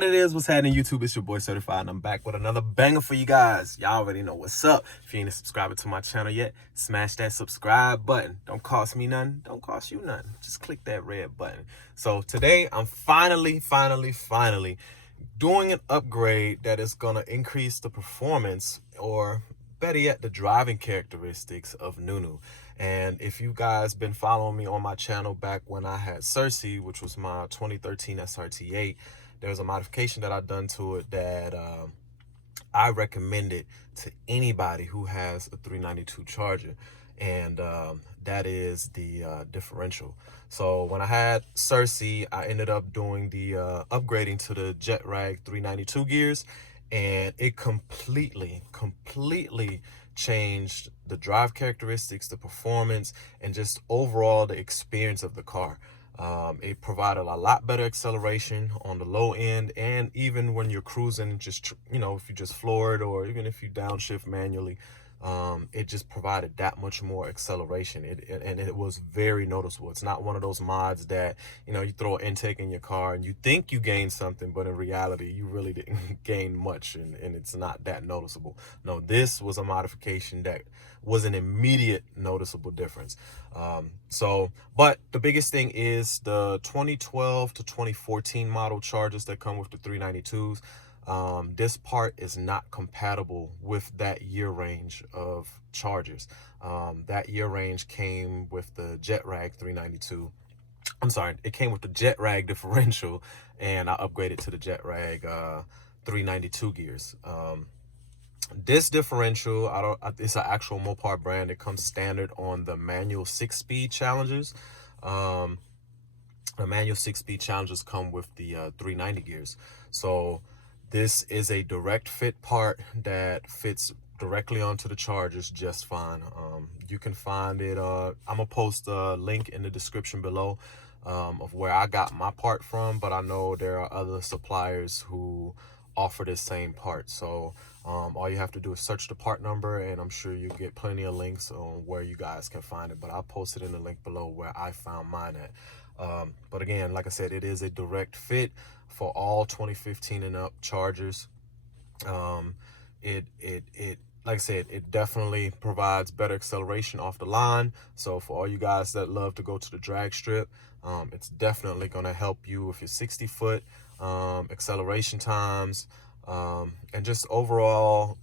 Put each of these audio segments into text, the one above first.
What it is, what's happening YouTube? It's your boy Srtfied, and I'm back with another banger for you guys. Y'all already know what's up. If you ain't subscribed to my channel yet, smash that subscribe button. Don't cost me nothing, don't cost you nothing. Just click that red button. So today I'm finally doing an upgrade that is gonna increase the performance, or better yet, the driving characteristics of Nunu. And if you guys been following me on my channel back when I had Srtfied, which was my 2013 SRT8, there was a modification that I done to it that I recommend it to anybody who has a 392 Charger, and that is the differential. So when I had Srtfied, I ended up doing the upgrading to the Jet Rag 392 gears, and it completely changed the drive characteristics, the performance, and just overall the experience of the car. It provided a lot better acceleration on the low end, and even when you're cruising, just, you know, if you just floor it, or even if you downshift manually, it just provided that much more acceleration. And it was very noticeable. It's not one of those mods that, you know, you throw an intake in your car and you think you gained something, but in reality you really didn't gain much, and it's not that noticeable. No, this was a modification that was an immediate noticeable difference. But the biggest thing is the 2012 to 2014 model Chargers that come with the 392s. This part is not compatible with that year range of Chargers. That year range came with the Jet Rag 392. I'm sorry, it came with the Jet Rag differential, and I upgraded to the Jet Rag 392 gears. This differential, it's an actual Mopar brand. It comes standard on the manual 6-speed Challengers. The manual 6-speed Challengers come with the 390 gears. So this is a direct fit part that fits directly onto the Chargers just fine. You can find it, I'm gonna post a link in the description below of where I got my part from, but I know there are other suppliers who offer the same part. So all you have to do is search the part number, and I'm sure you get plenty of links on where you guys can find it, but I'll post it in the link below where I found mine at. But again, like I said, it is a direct fit for all 2015 and up Chargers. Like I said, it definitely provides better acceleration off the line. So for all you guys that love to go to the drag strip, it's definitely going to help you with your 60-foot acceleration times, and just overall,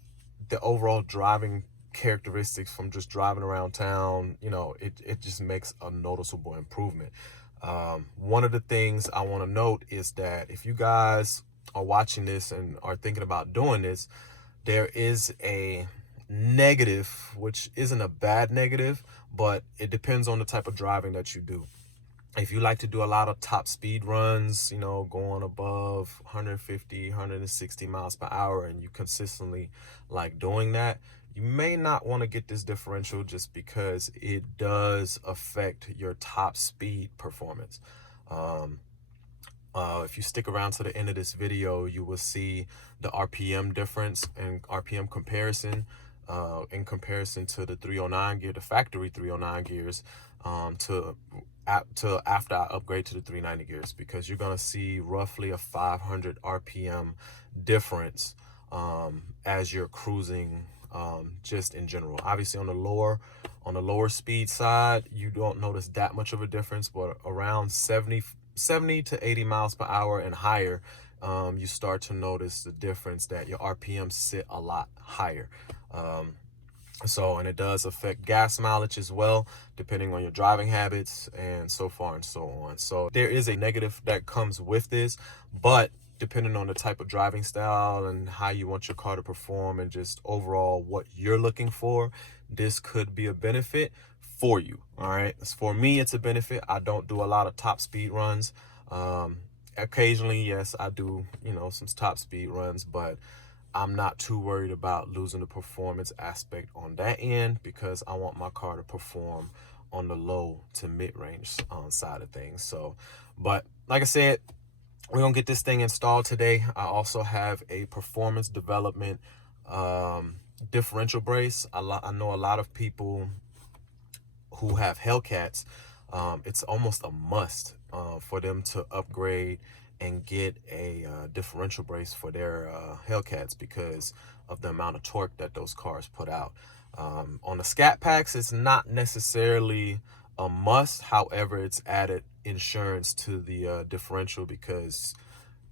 the overall driving characteristics from just driving around town. You know, it just makes a noticeable improvement. One of the things I want to note is that if you guys are watching this and are thinking about doing this, there is a negative, which isn't a bad negative, but it depends on the type of driving that you do. If you like to do a lot of top speed runs, you know, going above 150, 160 miles per hour, and you consistently like doing that, you may not want to get this differential, just because it does affect your top speed performance. If you stick around to the end of this video, you will see the RPM difference and RPM comparison in comparison to the 309 gear, the factory 309 gears, to after I upgrade to the 390 gears, because you're gonna see roughly a 500 RPM difference as you're cruising, just in general. Obviously on the lower speed side, you don't notice that much of a difference, but around 70 to 80 miles per hour and higher, you start to notice the difference, that your RPMs sit a lot higher. And it does affect gas mileage as well, depending on your driving habits and so far and so on. So there is a negative that comes with this, but depending on the type of driving style and how you want your car to perform, and just overall what you're looking for, this could be a benefit for you. All right, for me, it's a benefit. I don't do a lot of top speed runs. Occasionally, yes, I do, you know, some top speed runs, but I'm not too worried about losing the performance aspect on that end, because I want my car to perform on the low to mid-range side of things. So, but like I said, we're gonna get this thing installed today. I also have a performance development differential brace. I know a lot of people who have Hellcats, it's almost a must for them to upgrade and get a differential brace for their Hellcats because of the amount of torque that those cars put out. On the Scat Packs, it's not necessarily a must. However, it's added insurance to the differential because,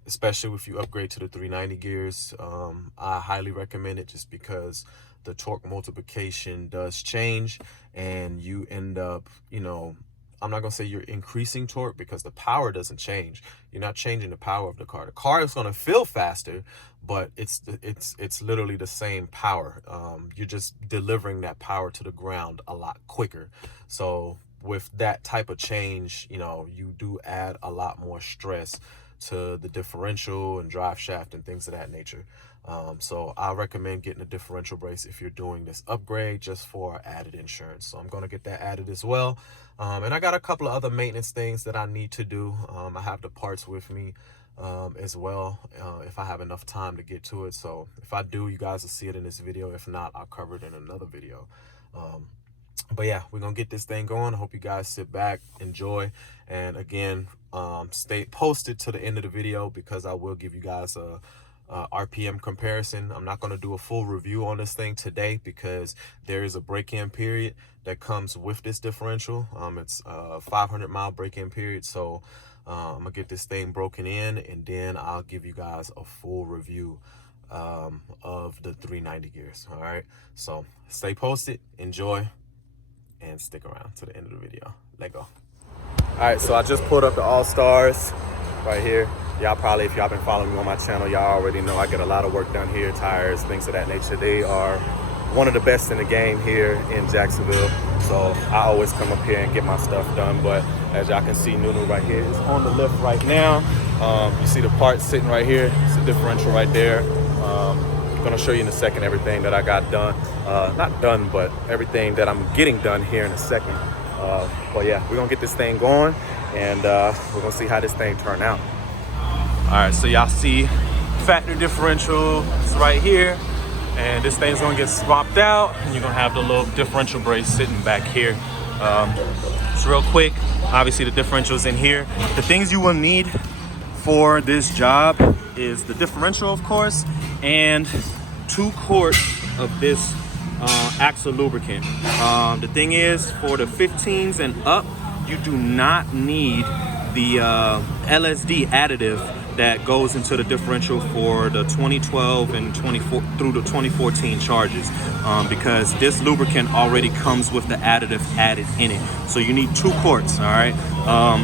especially if you upgrade to the 390 gears, I highly recommend it just because the torque multiplication does change and you end up, you know, I'm not gonna say you're increasing torque because the power doesn't change. You're not changing the power of the car. The car is gonna feel faster, but it's literally the same power. You're just delivering that power to the ground a lot quicker. So with that type of change, you know, you do add a lot more stress to the differential and drive shaft and things of that nature. So I recommend getting a differential brace if you're doing this upgrade just for added insurance. So I'm going to get that added as well. And I got a couple of other maintenance things that I need to do. I have the parts with me as well if I have enough time to get to it. So if I do, you guys will see it in this video. If not, I'll cover it in another video. But yeah, we're gonna get this thing going. I hope you guys sit back, enjoy, and again, stay posted to the end of the video because I will give you guys a RPM comparison. I'm not going to do a full review on this thing today because there is a break-in period that comes with this differential. It's a 500-mile break-in period, so I'm gonna get this thing broken in and then I'll give you guys a full review of the 390 gears. All right, so stay posted, enjoy, and stick around to the end of the video. Let go. All right, so I just pulled up the All-Stars right here. Y'all probably, if y'all been following me on my channel, y'all already know I get a lot of work done here, tires, things of that nature. They are one of the best in the game here in Jacksonville. So I always come up here and get my stuff done. But as y'all can see, Nunu right here is on the lift right now. You see the parts sitting right here. It's a differential right there. I'm gonna show you in a second everything that I got done. Not done, but everything that I'm getting done here in a second. But yeah, we're gonna get this thing going and we're gonna see how this thing turn out. All right, so y'all see factory differential is right here, and this thing's gonna get swapped out and you're gonna have the little differential brace sitting back here. It's real quick. Obviously the differential's in here. The things you will need for this job is the differential, of course, and 2 quarts of this axle lubricant. The thing is, for the 15s and up, you do not need the LSD additive that goes into the differential for the 2012 and 24 through the 2014 charges, because this lubricant already comes with the additive added in it. So you need 2 quarts. All right.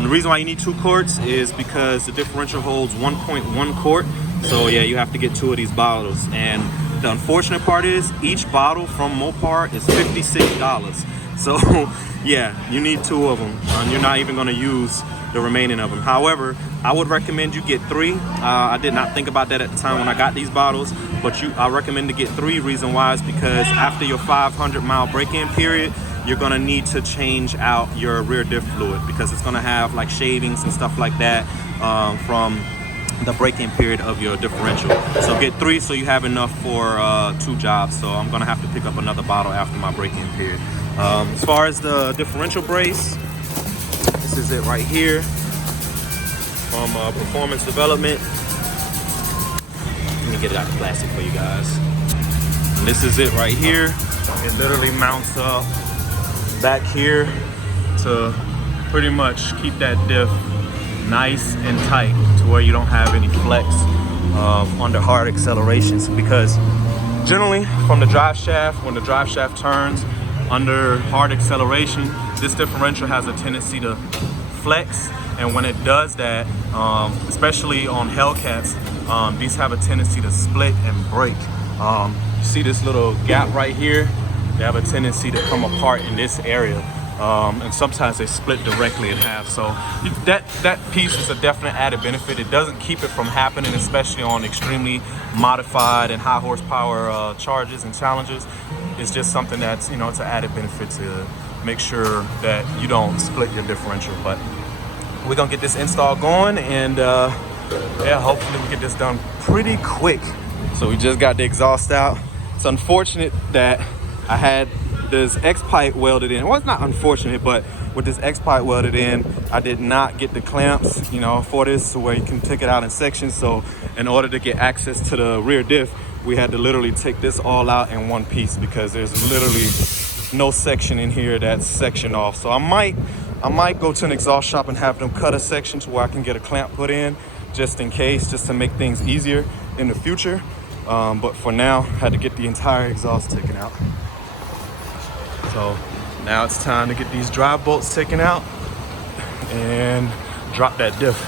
The reason why you need 2 quarts is because the differential holds 1.1 quart. So yeah, you have to get 2 of these bottles. And the unfortunate part is each bottle from Mopar is $56. So yeah, you need 2 of them, and you're not even going to use the remaining of them. However, I would recommend you get 3. I did not think about that at the time when I got these bottles, but I recommend to get 3. Reason why is because after your 500-mile break-in period, you're gonna need to change out your rear diff fluid because it's gonna have like shavings and stuff like that from the break-in period of your differential. So get 3 so you have enough for 2 jobs. So I'm gonna have to pick up another bottle after my break-in period. As far as the differential brace, this is it right here from Performance Development. Let me get it out of plastic for you guys. And this is it right here. It literally mounts up back here to pretty much keep that diff nice and tight to where you don't have any flex under hard accelerations, because generally from the drive shaft, when the drive shaft turns under hard acceleration, this differential has a tendency to flex, and when it does that, especially on Hellcats, these have a tendency to split and break. You see this little gap right here? They have a tendency to come apart in this area, and sometimes they split directly in half. So that piece is a definite added benefit. It doesn't keep it from happening, especially on extremely modified and high horsepower charges and challenges. It's just something that's, you know, it's an added benefit to make sure that you don't split your differential. But we're gonna get this install going, and yeah, hopefully we get this done pretty quick. So we just got the exhaust out. It's unfortunate that I had this X pipe welded in, well, it's not unfortunate, but with this X pipe welded in, I did not get the clamps, you know, for this, where you can take it out in sections. So in order to get access to the rear diff, we had to literally take this all out in one piece, because there's literally no section in here that's sectioned off. So I might go to an exhaust shop and have them cut a section to where I can get a clamp put in, just in case, just to make things easier in the future. But for now, I had to get the entire exhaust taken out. So now it's time to get these drive bolts taken out and drop that diff.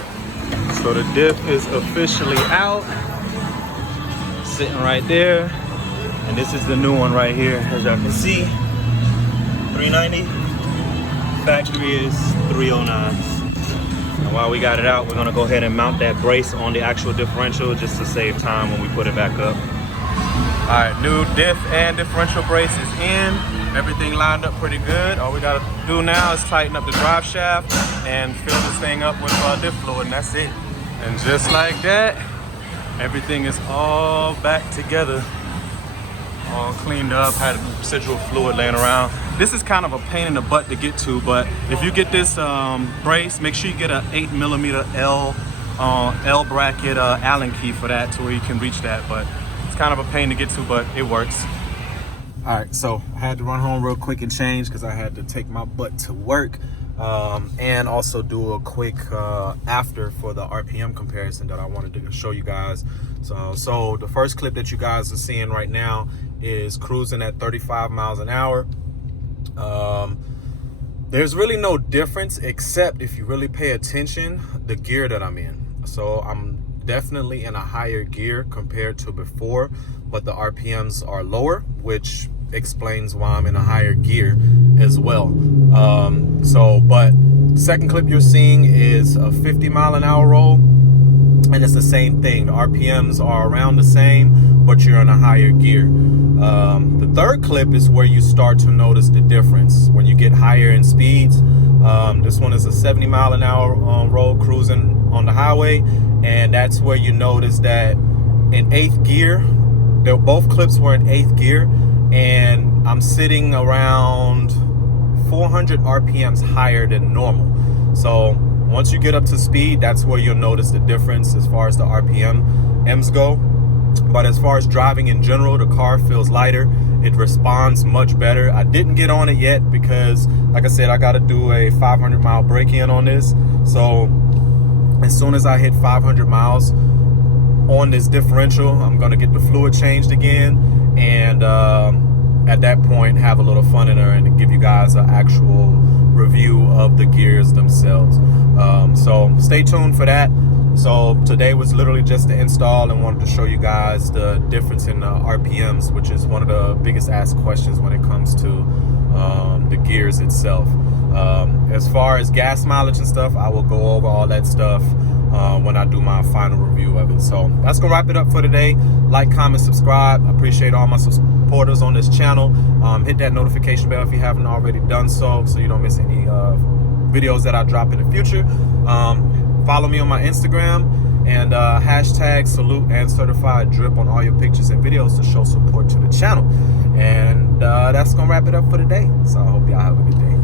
So the diff is officially out, sitting right there. And this is the new one right here, as y'all can see, 390. Factory is 309. And while we got it out, we're gonna go ahead and mount that brace on the actual differential, just to save time when we put it back up. All right, new diff and differential brace is in. Everything lined up pretty good. All we gotta do now is tighten up the drive shaft and fill this thing up with diff fluid, and that's it. And just like that, everything is all back together, all cleaned up, had residual fluid laying around. This is kind of a pain in the butt to get to, but if you get this brace, make sure you get an 8mm L bracket Allen key for that, to where you can reach that. But it's kind of a pain to get to, but it works. All right, so I had to run home real quick and change, because I had to take my butt to work, and also do a quick after for the RPM comparison that I wanted to show you guys. So the first clip that you guys are seeing right now is cruising at 35 miles an hour. There's really no difference, except if you really pay attention, the gear that I'm in. So I'm definitely in a higher gear compared to before, but the RPMs are lower, which explains why I'm in a higher gear as well. But second clip you're seeing is a 50 mile an hour roll, and it's the same thing. The RPMs are around the same, but you're in a higher gear. The third clip is where you start to notice the difference when you get higher in speeds. This one is a 70 mile an hour roll cruising on the highway, and that's where you notice that in 8th gear, both clips were in 8th gear, and I'm sitting around 400 RPMs higher than normal. So once you get up to speed, that's where you'll notice the difference as far as the RPMs go. But as far as driving in general, the car feels lighter. It responds much better. I didn't get on it yet because, like I said, I got to do a 500 mile break-in on this. So as soon as I hit 500 miles on this differential, I'm going to get the fluid changed again, and at that point have a little fun in her and give you guys an actual review of the gears themselves. So stay tuned for that. So today was literally just the install, and wanted to show you guys the difference in the RPMs, which is one of the biggest asked questions when it comes to the gears itself. As far as gas mileage and stuff, I will go over all that stuff when I do my final review of it. So that's gonna wrap it up for today. Like, comment, subscribe. I appreciate all my supporters on this channel. Hit that notification bell if you haven't already done so you don't miss any videos that I drop in the future. Follow me on my Instagram, and hashtag salute and certified drip on all your pictures and videos to show support to the channel. And that's gonna wrap it up for today. So I hope y'all have a good day.